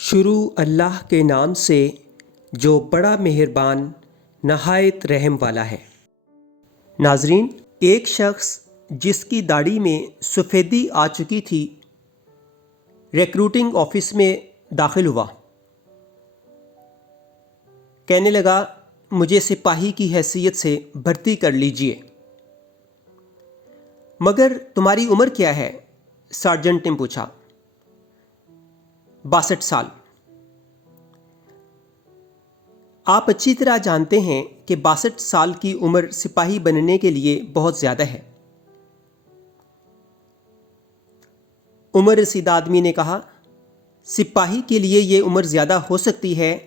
شروع اللہ کے نام سے جو بڑا مہربان نہایت رحم والا ہے۔ ناظرین، ایک شخص جس کی داڑھی میں سفیدی آ چکی تھی ریکروٹنگ آفس میں داخل ہوا۔ کہنے لگا مجھے سپاہی کی حیثیت سے بھرتی کر لیجئے۔ مگر تمہاری عمر کیا ہے؟ سارجنٹ نے پوچھا۔ 62 سال۔ آپ اچھی طرح جانتے ہیں کہ 62 سال کی عمر سپاہی بننے کے لیے بہت زیادہ ہے۔ عمر رسیدہ آدمی نے کہا، سپاہی کے لیے یہ عمر زیادہ ہو سکتی ہے،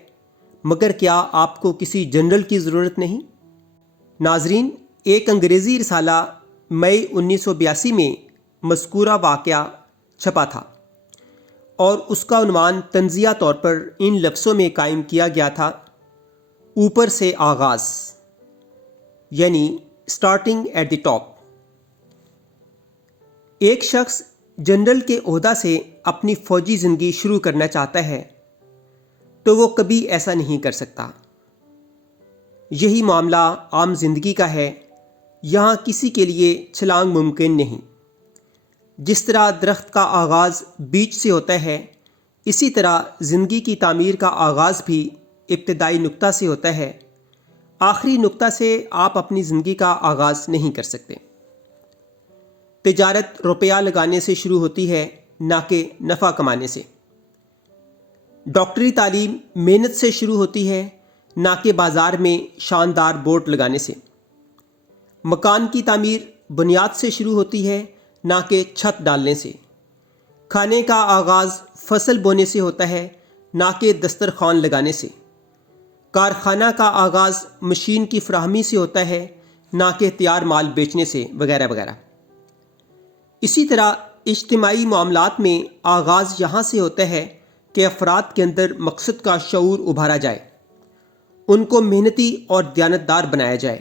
مگر کیا آپ کو کسی جنرل کی ضرورت نہیں؟ ناظرین، ایک انگریزی رسالہ مئی 1982 میں مذکورہ واقعہ چھپا تھا اور اس کا عنوان طنزیہ طور پر ان لفظوں میں قائم کیا گیا تھا، اوپر سے آغاز، یعنی سٹارٹنگ ایٹ دی ٹاپ۔ ایک شخص جنرل کے عہدہ سے اپنی فوجی زندگی شروع کرنا چاہتا ہے تو وہ کبھی ایسا نہیں کر سکتا۔ یہی معاملہ عام زندگی کا ہے، یہاں کسی کے لیے چھلانگ ممکن نہیں۔ جس طرح درخت کا آغاز بیج سے ہوتا ہے، اسی طرح زندگی کی تعمیر کا آغاز بھی ابتدائی نقطہ سے ہوتا ہے۔ آخری نقطہ سے آپ اپنی زندگی کا آغاز نہیں کر سکتے۔ تجارت روپیہ لگانے سے شروع ہوتی ہے، نہ کہ نفع کمانے سے۔ ڈاکٹری تعلیم محنت سے شروع ہوتی ہے، نہ کہ بازار میں شاندار بورڈ لگانے سے۔ مکان کی تعمیر بنیاد سے شروع ہوتی ہے، نہ کہ چھت ڈالنے سے۔ کھانے کا آغاز فصل بونے سے ہوتا ہے، نہ کہ دسترخوان لگانے سے۔ کارخانہ کا آغاز مشین کی فراہمی سے ہوتا ہے، نہ کہ تیار مال بیچنے سے، وغیرہ وغیرہ۔ اسی طرح اجتماعی معاملات میں آغاز یہاں سے ہوتا ہے کہ افراد کے اندر مقصد کا شعور ابھارا جائے، ان کو محنتی اور دیانتدار بنایا جائے،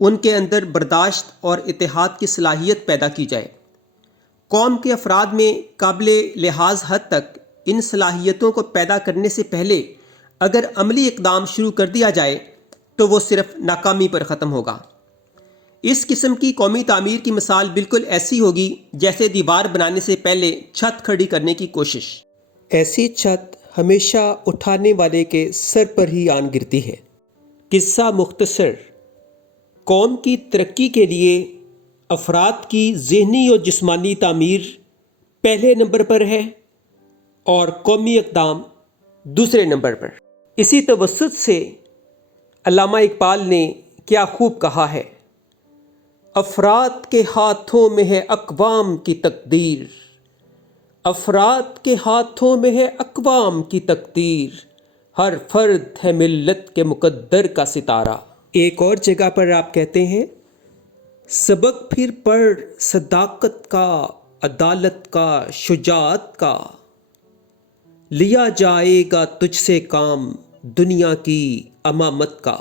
ان کے اندر برداشت اور اتحاد کی صلاحیت پیدا کی جائے۔ قوم کے افراد میں قابل لحاظ حد تک ان صلاحیتوں کو پیدا کرنے سے پہلے اگر عملی اقدام شروع کر دیا جائے تو وہ صرف ناکامی پر ختم ہوگا۔ اس قسم کی قومی تعمیر کی مثال بالکل ایسی ہوگی جیسے دیوار بنانے سے پہلے چھت کھڑی کرنے کی کوشش۔ ایسی چھت ہمیشہ اٹھانے والے کے سر پر ہی آن گرتی ہے۔ قصہ مختصر، قوم کی ترقی کے لیے افراد کی ذہنی اور جسمانی تعمیر پہلے نمبر پر ہے اور قومی اقدام دوسرے نمبر پر۔ اسی توسط سے علامہ اقبال نے کیا خوب کہا ہے، افراد کے ہاتھوں میں ہے اقوام کی تقدیر، افراد کے ہاتھوں میں ہے اقوام کی تقدیر، ہر فرد ہے ملت کے مقدر کا ستارہ۔ ایک اور جگہ پر آپ کہتے ہیں، سبق پھر پڑھ صداقت کا، عدالت کا، شجاعت کا، لیا جائے گا تجھ سے کام دنیا کی امامت کا۔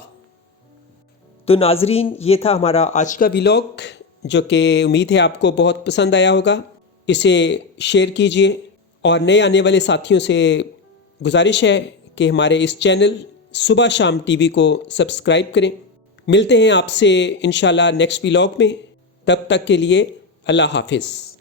تو ناظرین، یہ تھا ہمارا آج کا ویلاگ، جو کہ امید ہے آپ کو بہت پسند آیا ہوگا۔ اسے شیئر کیجئے اور نئے آنے والے ساتھیوں سے گزارش ہے کہ ہمارے اس چینل صبح شام ٹی وی کو سبسکرائب کریں۔ ملتے ہیں آپ سے انشاءاللہ نیکسٹ ویلاگ میں، تب تک کے لیے اللہ حافظ۔